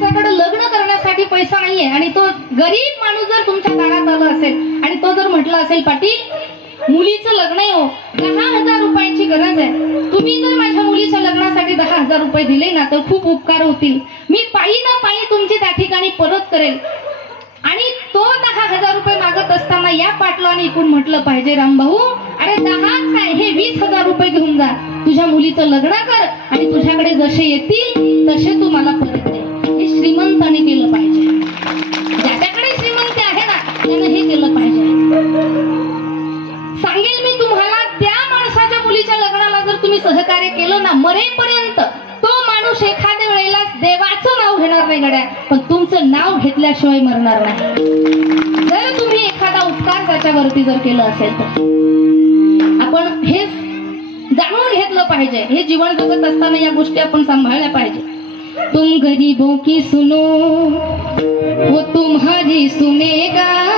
त्याच्याकडे लग्न करण्यासाठी पैसा नाहीये आणि तो गरीब माणूस जर तुमच्या दारात आला असेल आणि तो जर म्हटला असेल पाटील मुलीचं लग्न आहे हो दहा हजार रुपयांची गरज आहे. तुम्ही जर माझ्या मुलीच्या लग्नासाठी दहा हजार रुपये दिले ना तर खूप उपकार होतील. मी पायी ना पायी तुमची त्या ठिकाणी परत करेल. आणि तो दहा हजार रुपये मागत असताना या पाटलाने इकून म्हटलं पाहिजे रामभाऊ अरे दहाच काय हे वीस हजार रुपये घेऊन जा. तुझ्या मुलीचं लग्न कर आणि तुझ्याकडे जसे येतील तसे तू मला परत केलं पाहिजे. सांगेल मी तुम्हाला त्या माणसाच्या मुलीच्या लग्नाला जर तुम्ही सहकार्य केलं ना मरेपर्यंत तो माणूस एखाद्या वेळेला देवाचं नाव घेणार नाही गड्या. पण तुमचं नाव घेतल्याशिवाय मरणार नाही. जर तुम्ही एखादा उपकार त्याच्यावरती जर केलं असेल तर. आपण हे जाणून घेतलं पाहिजे. हे जीवन जगत असताना या गोष्टी आपण सांभाळल्या पाहिजे. तुम गरीबों की सुनो वो तुम्हारी सुनेगा.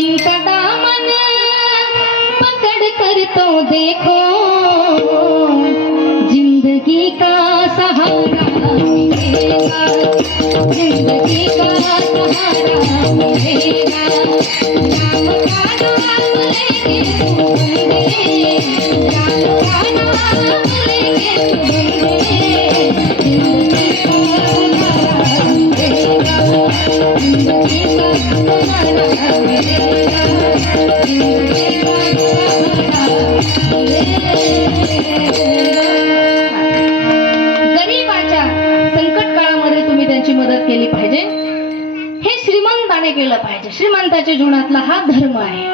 इनका दामन पकड़ कर तो देखो ज़िंदगी का सहारा ज़िंदगी का सहारा केली पाहिजे. हे श्रीमंताने केलं पाहिजे. श्रीमंताच्या जीवनातला हा धर्म आहे.